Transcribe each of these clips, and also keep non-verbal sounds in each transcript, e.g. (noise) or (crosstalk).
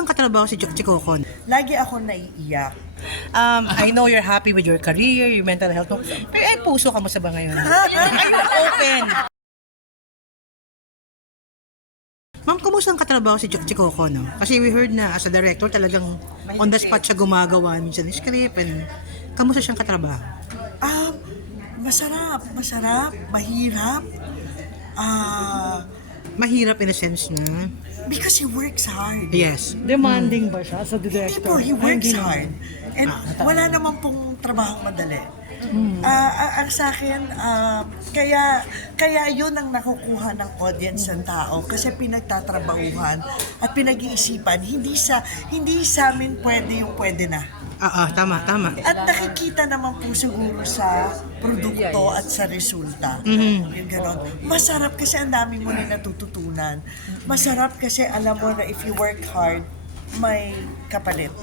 ang katrabaho si, si? Lagi ako naiiyak. Um, I know you're happy with your career, your mental health. Pero ay, puso, kamusta ba ngayon? (laughs) Are you open? Ma'am, kamusta ang katrabaho si, si Coco, no? Kasi we heard na as a director, talagang on the spot siya gumagawa minsan ng script and kamusta siyang katrabaho? Ah, masarap, masarap, mahirap. Ah, Mahirap in a sense na, because he works hard. yes. Demanding ba siya sa Hindi director? po, he works hindi naman. hard. And wala naman pong trabaho madali. Ah, ah, ang sa akin, ah, kaya, kaya yun ang nakukuha ng audience ng tao kasi pinagtatrabahuhan at pinag-iisipan. Hindi sa, hindi sa amin pwede yung pwede na. Ah, ah, tama, tama. At nakikita naman po siguro sa produkto at sa resulta. Yung ganon. Masarap kasi ang dami mo na natututunan. Masarap kasi alam mo na if you work hard, may kapalit.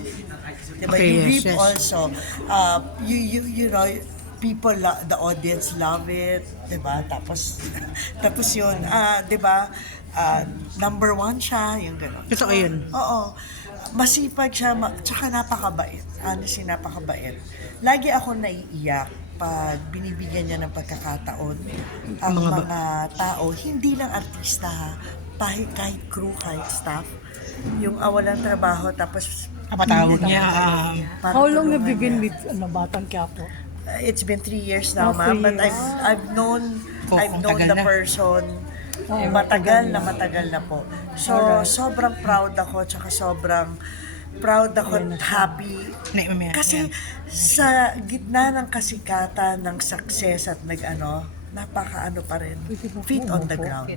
Diba? Okay, you yes, reap yes. also. Uh, you, you, you know, people, lo- the audience love it. Diba? Tapos, (laughs) tapos yun, ah, diba? Ah, number one siya, yung ganon. Totoo yun. Oo. Masipag siya, ma- tsaka napakabait. Honestly, napakabait. Lagi ako naiiyak pag binibigyan niya ng pagkakataon ang Mga mga, ba- tao, hindi lang artista ha, kahit, kahit crew, kahit staff, yung awalan trabaho tapos Kapatawag niya, um, para How long have you been niya. with ano, Batang Quiapo? Uh, It's been three years now, Oh, ma'am. three But. I've, I've known, Oh, I've ang known tagal the na. person. Oh, matagal matagal na matagal na po. So, sobrang proud ako, tsaka sobrang proud ako at happy. Kasi sa gitna ng kasikatan, ng success at nag-ano, napaka-ano pa rin, feet on the ground.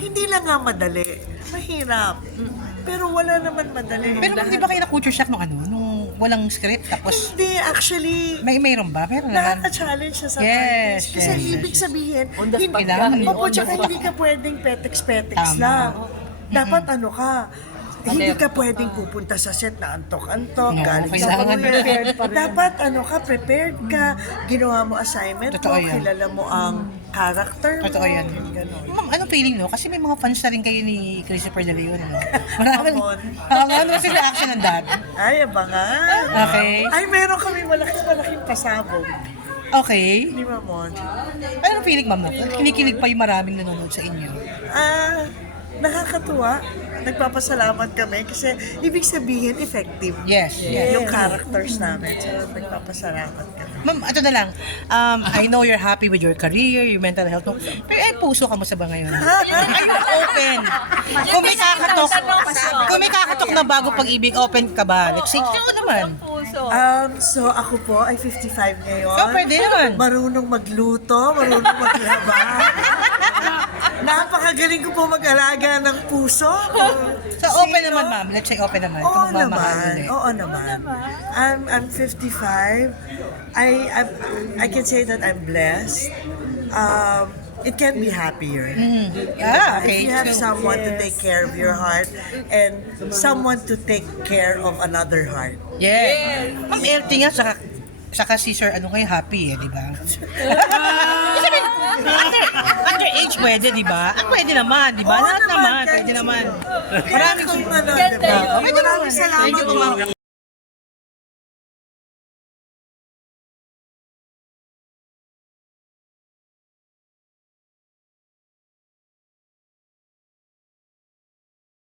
Hindi lang nga madali. Mahirap. Pero wala naman madali. Pero ma'am, di ba kayo na-culture shock nung ano, nung walang script, tapos Hindi, actually, may mayroon ba? Meron naman. Nakaka-challenge siya sa Yes, artist. Kasi yes, ibig sabihin, hindi, Kailangan. Opo, tsaka hindi ka pwedeng petex-petex lang. Dapat ano ka, hindi ka pwedeng pupunta sa set na antok-antok, No, galing sa kailangan kuya. prepared pa rin. Dapat ano ka, prepared ka, ginawa mo assignment Totoo mo, yan. kilala mo ang character mo. Totoo yan. Ganon. Ma'am, anong feeling no? Kasi may mga fans na rin kayo ni Christopher De Leon, no? Marami. Amon. Oo nga, ano kasi reaction ng dad? Ay, abangan. Okay. Ay, meron kami malaking-malaking pasabog. Okay. Di ba, Mon? Anong feeling, ma'am? Kinikilig pa yung maraming nanonood sa inyo. Ah, nakakatuwa. Nagpapasalamat kami kasi ibig sabihin effective. Yes, yes. Yung characters namin. So, nagpapasalamat kami. Ma'am, ito na lang. Um, I know you're happy with your career, your mental health. no? Pero ay, puso, kamusta ba ngayon? Are you open? Kung may kakatok, kung may kakatok na bago pag-ibig, open ka ba? Let's see, ano naman? Um, so ako po ay 55 ngayon. So, pwede naman. Marunong magluto, marunong maglaba. (laughs) Napakagaling ko po mag-alaga ng puso. So, open naman, ma'am. Let's say open naman. Oo Kung naman. ulit. Oo naman. I'm, I'm 55. I, I'm, I can say that I'm blessed. Um, it can be happier. Ah, If okay. you have So, someone to take care of your heart and someone to take care of another heart. yeah. Ma'am, healthy nga, saka, saka si Sir, ano kayo, happy eh, di ba? (laughs) Underage pwede, di ba? Ah, pwede naman, di ba? Lahat naman, pwede naman. Maraming ba? Pwede Maraming salamat